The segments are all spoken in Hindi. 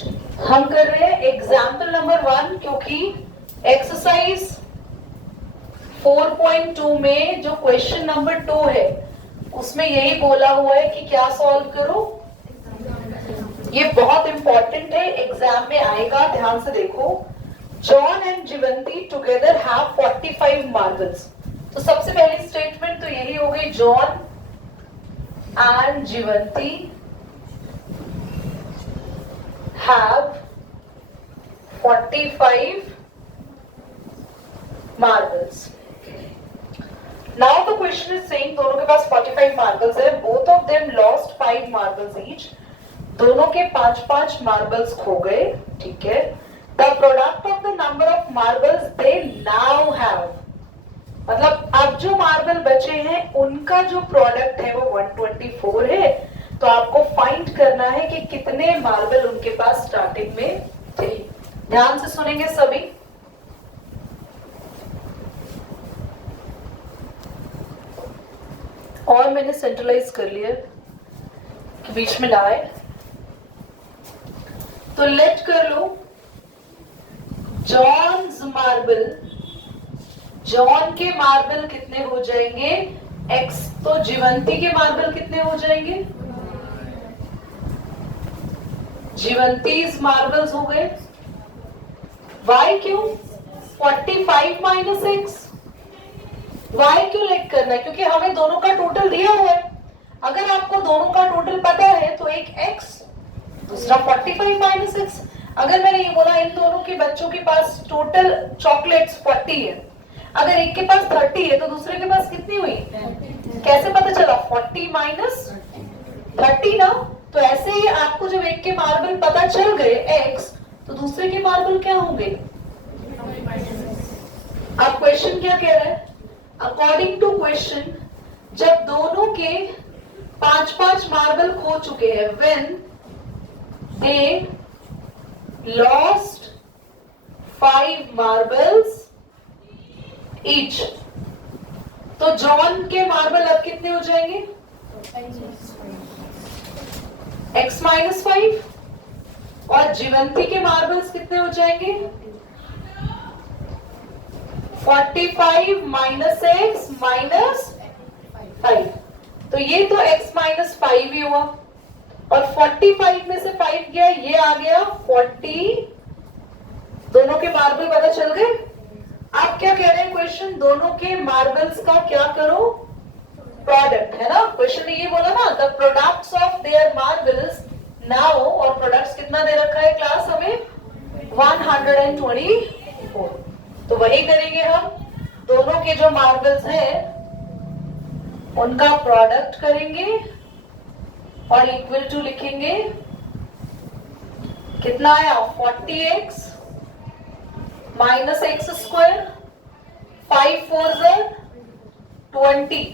हम कर रहे हैं एग्जाम्पल नंबर 1, क्योंकि एक्सरसाइज 4.2 में जो क्वेश्चन नंबर 2 है उसमें यही बोला हुआ है कि क्या सॉल्व करो। ये बहुत इंपॉर्टेंट है, एग्जाम में आएगा, ध्यान से देखो। John and Jivanti together have 45 marbles. तो सबसे पहली स्टेटमेंट तो यही हो गई, John and Jivanti have 45 marbles. Now the question is saying दोनों के पास 45 marbles है, both of them lost 5 marbles each. दोनों के 5-5 marbles खो गए, ठीक है। The product of the number of marbles they now have, मतलब अब जो मार्बल बचे हैं उनका जो प्रोडक्ट है वो 124 है। तो आपको फाइंड करना है कि कितने मार्बल उनके पास स्टार्टिंग में थे। ध्यान से सुनेंगे सभी। और मैंने सेंट्रलाइज कर लिया कि बीच में ना आए, तो लेट कर लो। जॉन्स मार्बल, जॉन के मार्बल कितने हो जाएंगे x, तो जीवंती के मार्बल कितने हो जाएंगे, जीवंतीज मार्बल्स हो गए। y क्यों 45 माइनस x, y क्यों लेट करना है, क्योंकि हमें दोनों का टोटल दिया हुआ है। अगर आपको दोनों का टोटल पता है तो एक x, दूसरा 45 माइनस x। अगर मैंने ये बोला इन दोनों के बच्चों के पास टोटल चॉकलेट्स 40 है, अगर एक के पास 30 है तो दूसरे के पास कितनी हुई, कैसे पता चला 40 माइनस 30 ना। तो ऐसे ही आपको जब एक के मार्बल पता चल गए x, तो दूसरे के मार्बल क्या होंगे। अब क्वेश्चन क्या कह रहा है, अकॉर्डिंग टू क्वेश्चन जब दोनों के 5-5 मार्बल खो चुके हैं, when they lost 5 marbles each, तो जॉन के मार्बल अब कितने हो जाएंगे, x माइनस 5, और जीवंती के मार्बल्स कितने हो जाएंगे 45 माइनस x माइनस 5। तो ये तो x माइनस 5 ही हुआ, और 45 में से 5 गया, ये आ गया 40। दोनों के मार्बल पता चल गए। आप क्या कह रहे हैं क्वेश्चन, दोनों के मार्बल्स का क्या करो, प्रोडक्ट, है ना। क्वेश्चन ने ये बोला ना, the products of their marbles now, और प्रोडक्ट्स कितना दे रखा है क्लास हमें 124। तो वही करेंगे हम, दोनों के जो मार्बल्स हैं उनका प्रोडक्ट करेंगे और इक्वल टू लिखेंगे। कितना आया 40x माइनस एक्स स्क्वायर, 5 4 20,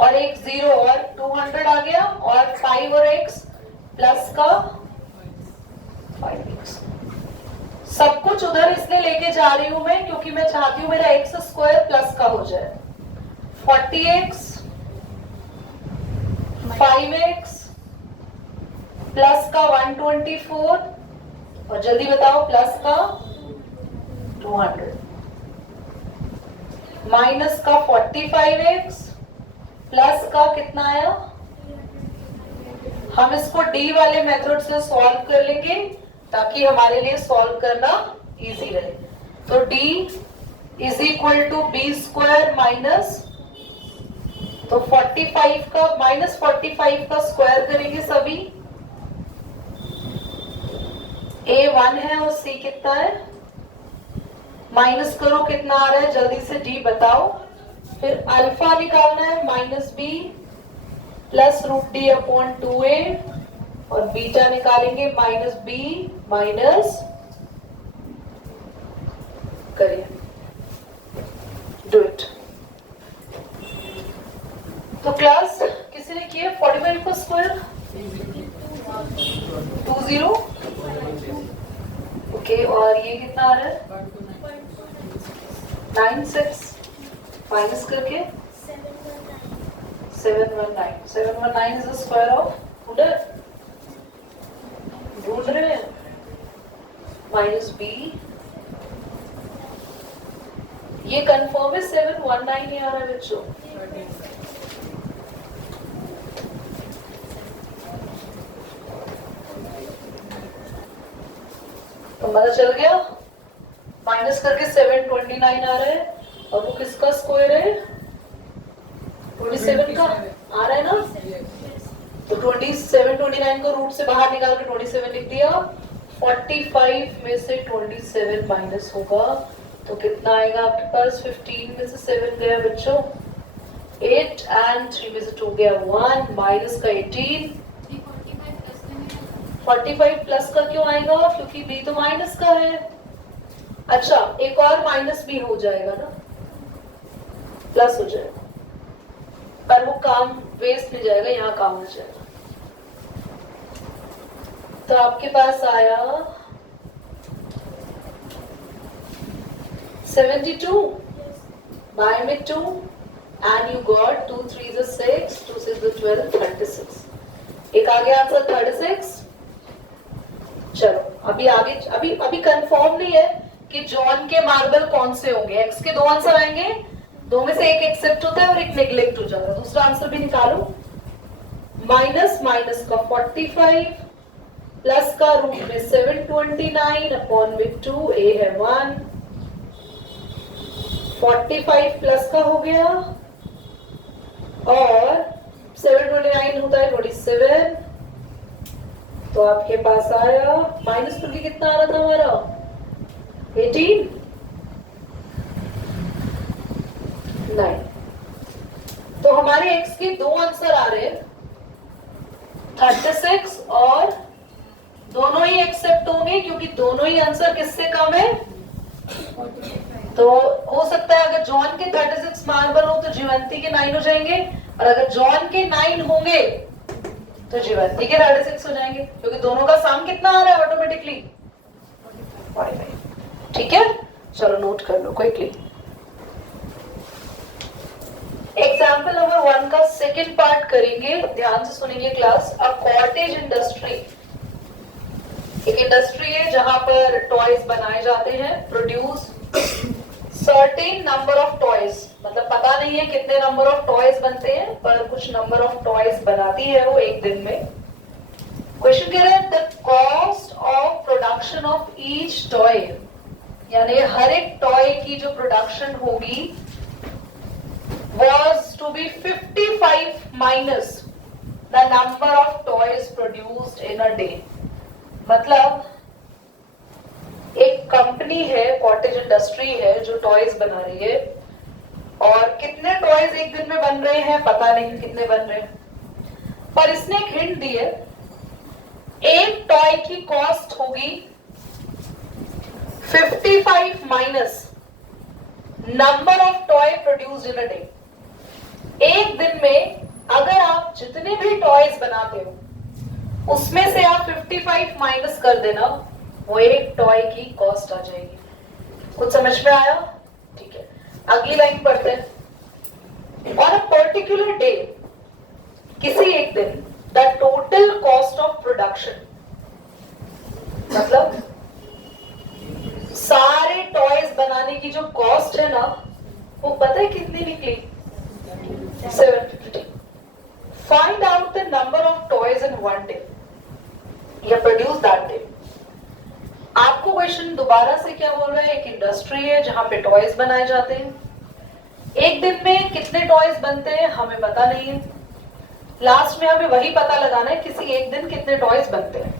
और एक 0 और 200 आ गया, और 5 और x प्लस का 5x। सब कुछ उधर इसलिए लेके जा रही हूं मैं क्योंकि मैं चाहती हूं मेरा एक्स स्क्वायर प्लस का हो जाए। 40x 5x प्लस का 124, और जल्दी बताओ प्लस का 200, माइनस का 45x प्लस का कितना आया। हम इसको डी वाले मेथड से सॉल्व कर लेंगे ताकि हमारे लिए सॉल्व करना इजी रहे। तो d is equal to b square minus, तो 45 का माइनस 45 का स्क्वायर करेंगे सभी, a 1 है और c कितना है, माइनस करो कितना आ रहा है जल्दी से d बताओ। फिर अल्फा निकालना है minus b plus root d upon 2a, और बीटा निकालेंगे माइनस बी माइनस, करिए डू इट। तो क्लास किसी ने किया 45 का स्क्वायर 20, ओके, और ये कितना आ रहा है 96 माइनस करके 719 इज द स्क्वायर ऑफ ढूंढ रहे हैं माइनस बी, ये कंफर्म है 719 नहीं आ रहा है बच्चों। तो पता चल गया, माइनस करके 729 आ रहा है और वो किसका स्क्वायर है 27 का आ रहा है ना। तो 29 को रूट से बाहर निकाल के 27 लिख दिया। 45 में से 27 माइनस होगा तो कितना आएगा आपके पास, 15 में से 7 गया बच्चों 8 एंड 3 में से 2 गया 1 माइनस का 18। 45 प्लस का क्यों आएगा, क्योंकि b तो माइनस का है। अच्छा एक और माइनस भी हो जाएगा ना, प्लस हो जाएगा, पर वो काम वेस्ट नहीं जाएगा, यहाँ काम हो जाएगा। तो आपके पास आया 72 बाय में 2 and you got 2 3 is 6, 2 6 is 12, 36। एक आ गया आंसर 36। चलो अभी आगे, अभी कंफर्म नहीं है कि जॉन के मार्बल कौन से होंगे। एक्स के दो आंसर आएंगे, दो में से एक एक्सेप्ट होता है और एक नेग्लेक्ट हो जाता है। दूसरा आंसर भी निकालो। माइनस माइनस का 45 प्लस का रूट में 729 अपॉन में 2 ए है 1। 45 प्लस का हो गया और 729 होता है 27। तो आपके पास आया माइनस 2 की कितना आ रहा था हमारा 18 9। तो हमारे x के दो आंसर आ रहे हैं 36 और दोनों ही एक्सेप्ट होंगे क्योंकि दोनों ही आंसर किससे कम है। तो हो सकता है अगर जॉन के 36 मार्बल हो तो जीवंती के 9 हो जाएंगे, और अगर जॉन के 9 होंगे तो जीवंती के 36 हो जाएंगे, क्योंकि दोनों का सम कितना आ रहा है ऑटोमेटिकली 45। ठीक है, चलो नोट कर लो क्विकली। एग्जाम्पल नंबर 1 का सेकेंड पार्ट करेंगे, ध्यान से सुनेंगे क्लास। अ कॉटेज इंडस्ट्री, एक इंडस्ट्री है जहां पर टॉयज बनाए जाते हैं। Produce certain number of toys, मतलब पता नहीं है कितने नंबर ऑफ टॉयज बनते हैं, पर कुछ नंबर ऑफ टॉयज बनाती है वो एक दिन में। क्वेश्चन कह रहे हैं the cost of production of each toy, यानी हर एक टॉय की जो प्रोडक्शन होगी was to be 55 minus the number of toys produced in a day। मतलब एक कंपनी है, कॉटेज इंडस्ट्री है जो टॉयज बना रही है, और कितने टॉयज एक दिन में बन रहे हैं पता नहीं कितने बन रहे हैं, पर इसने एक हिंट दी है। एक टॉय की कॉस्ट होगी 55 minus number of toy produced in a day. एक दिन में अगर आप जितने भी टॉयज बनाते हो उसमें से आप 55 माइनस कर देना, वो एक टॉय की कॉस्ट आ जाएगी। कुछ समझ में आया? ठीक है, अगली लाइन पढ़ते हैं। ऑन अ पर्टिकुलर डे, किसी एक दिन, the total cost of production, मतलब सारे टॉयज बनाने की जो कॉस्ट है ना, वो पता है कितनी निकली 750। Find out the number of toys in one day या produce that day। आपको क्वेश्चन दोबारा से क्या बोल रहा है, एक इंडस्ट्री है जहां पे टॉयज बनाए जाते हैं, एक दिन में कितने टॉयज बनते हैं हमें पता नहीं है, लास्ट में हमें वही पता लगाना है किसी एक दिन कितने टॉयज बनते हैं।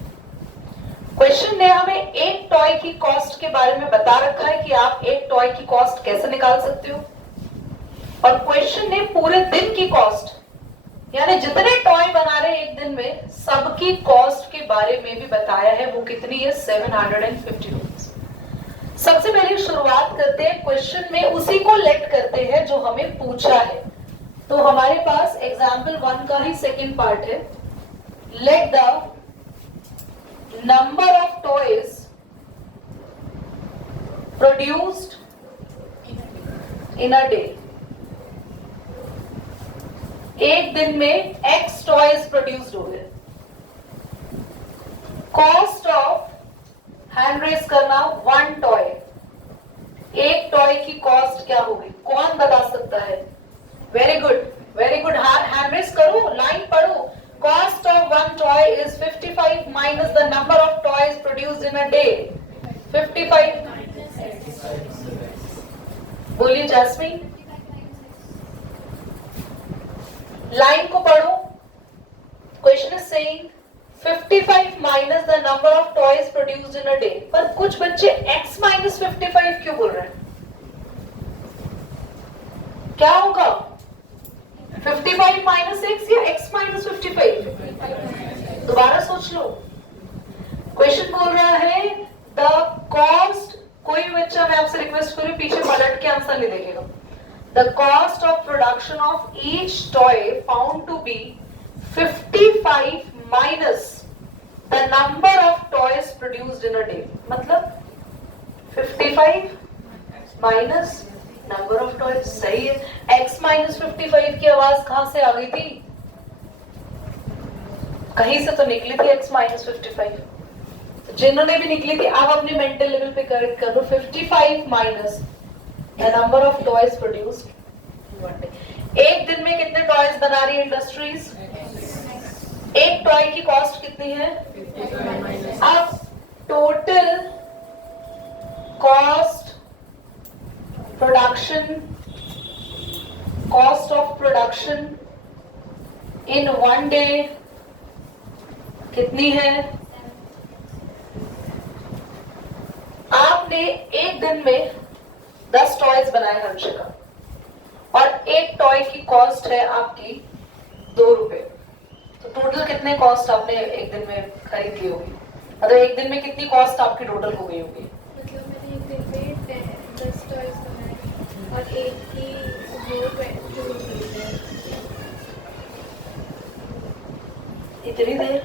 क्वेश्चन ने हमें एक टॉय की कॉस्ट के बारे में बता रखा है कि आप एक टॉय की कॉस्ट कैसे निकाल सकते हो, और क्वेश्चन ने पूरे दिन की कॉस्ट, यानी जितने टॉय बना रहे हैं एक दिन में, सबकी कॉस्ट के बारे में भी बताया है। वो कितनी है 750 रुपीज। सबसे पहले शुरुआत करते हैं क्वेश्चन में, उसी को लेट करते हैं जो हमें पूछा है। तो हमारे पास एग्जाम्पल 1 का ही सेकेंड पार्ट है। Let the number of toys produced in a day. एक दिन में x टॉयज प्रोड्यूस्ड हो गए। कॉस्ट ऑफ हैंड रेस करना 1 टॉय, एक टॉय की कॉस्ट क्या होगी? कौन बता सकता है? Very good, very good, hand raise करो, लाइन पढ़ो। Cost of 1 toy is 55 minus the number of toys produced in a day. 55, बोलिए जैस्मीन, लाइन को पढ़ो। Question is saying 55 minus the number of toys produced in a day. पर कुछ बच्चे x माइनस 55 क्यों बोल रहे हैं? क्या होगा? 55 माइनस x या x माइनस 55? दोबारा सोच लो। क्वेश्चन बोल रहा है द कॉस्ट, कोई बच्चा, मैं आपसे रिक्वेस्ट करूं पीछे पलट के आंसर नहीं देखेगा। The cost of production of each toy found to be 55 minus the number of toys produced in a day। मतलब 55 minus number of toys, सही है। x minus 55 की आवाज कहां से आ गई थी? कहीं से तो निकली थी x minus 55। तो जिन्होंने भी निकली थी आप अपने मेंटल लेवल पे करेक्ट कर लो। 55 minus the number of toys produced in one day। एक दिन में कितने टॉयज बना रही है इंडस्ट्रीज? एक टॉय की कॉस्ट कितनी है? अब total cost production, cost of production in 1 day कितनी है? आपने एक दिन में 10 टॉयज बनाए हर्षिका, और एक टॉय की कॉस्ट है आपकी 2 रुपए। तो टोटल कितने कॉस्ट आपने एक दिन में खरीद ली होगी? मतलब एक दिन में कितनी कॉस्ट आपकी टोटल हो गई होगी? मतलब मैंने एक दिन में 10 टॉयज बनाए और एक की वो 2 इतनी देर?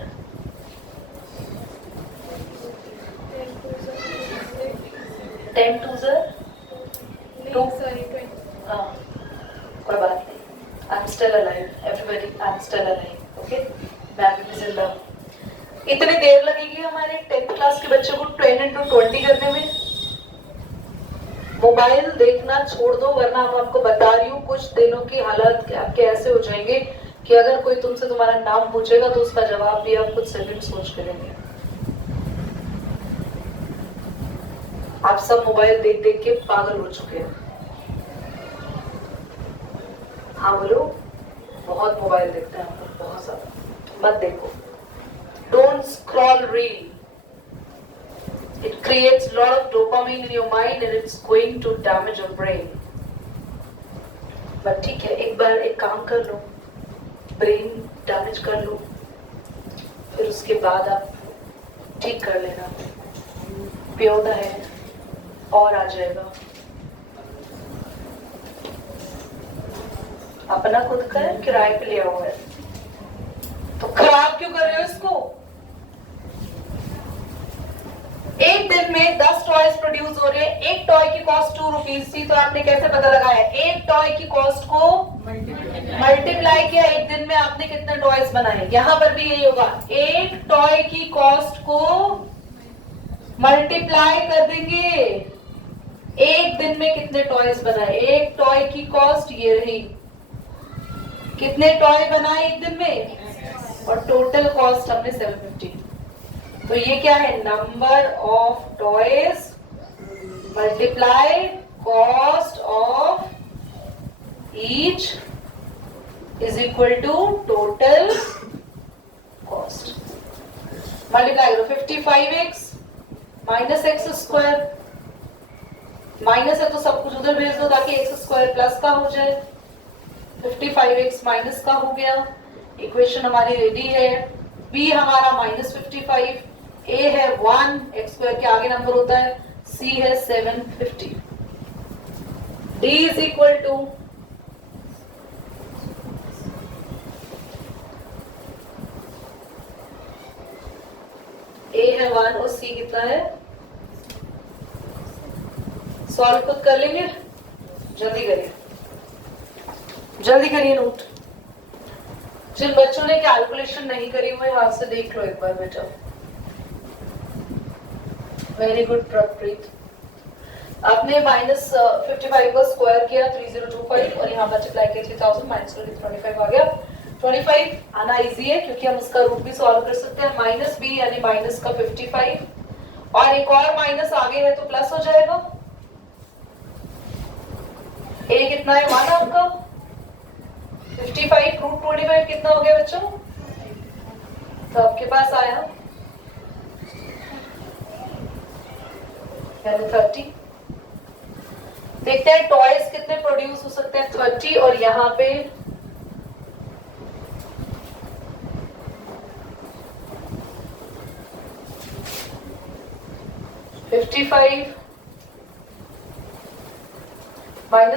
10 to the 2? हाँ, कोई बात नहीं। I'm still alive, everybody, I'm still alive, okay? मैं अभी भी जिंदा हूँ। इतनी देर लगेगी हमारे 10th क्लास के बच्चों को 10 into 20 करने में? मोबाइल देखना छोड़ दो, वरना हम आपको बता रही हूँ कुछ दिनों की हालत आपके ऐसे हो जाएंगे कि अगर कोई तुमसे तुम्हारा नाम पूछेगा तो उसका जवाब भी आप खुद से भी सोच करेंगे। आप सब मोबाइल देख देख के पागल हो चुके हैं। हाँ बोलो, बहुत मोबाइल देखते हैं हम लोग, बहुत ज्यादा। मत देखो, don't scroll reel, it creates a lot of dopamine in your mind and it's going to damage your brain। But ठीक है, एक बार एक काम कर लो, ब्रेन डैमेज कर लो, फिर उसके बाद आप ठीक कर लेना। प्योदा है और आ जाएगा। अपना खुद का है, किराए पे लिया हुआ है, तो खराब क्यों कर रहे हो इसको? एक दिन में 10 टॉयज प्रोड्यूस हो रहे हैं, एक टॉय की कॉस्ट 2 रुपीज थी, तो आपने कैसे पता लगाया? एक टॉय की कॉस्ट को मल्टीप्लाई किया, एक दिन में आपने कितने टॉयज बनाए। यहां पर भी यही होगा, एक टॉय की कॉस्ट को मल्टीप्लाई कर देंगे, एक दिन में कितने टॉयज बनाए। एक टॉय की कॉस्ट ये रही, कितने टॉय बनाए एक दिन में, और टोटल कॉस्ट हमने 750। तो ये क्या है? Number of toys multiply cost of each is equal to total cost. Multiply करो, 55x minus x square, minus है तो सब कुछ उधर भेज दो ताकि एक्स स्क्वायर प्लस का हो जाए। 55x माइनस का हो गया, इक्वेशन हमारी रेडी है। b हमारा -55, a है 1, x स्क्वायर के आगे नंबर होता है, c है 750, d is equal to a है 1 और c कितना है? सॉल्व खुद कर लेंगे, जल्दी करिए, जल्दी करिए नोट। जिन बच्चों ने कैलकुलेशन नहीं करी हुई हाथ से देख लो एक बार बेटा। Very good Prapreet. आपने -55 का स्क्वायर किया 3025 और यहाँ मल्टीप्लाई किया 3000 माइनस 25 आ गया। 25 आना इजी है क्योंकि हम उसका रूट भी सॉल्व कर सकते हैं। माइनस बी यानी माइनस का 55 और एक और माइनस आगे है तो प्लस हो जाएगा। ए कितना है 1 आपका। 55 रूट 25 कितना हो गया बच्चों? तो आपके पास आया 30। देखते हैं टॉयज कितने प्रोड्यूस हो सकते हैं। 30 और यहाँ पे 55 माइनस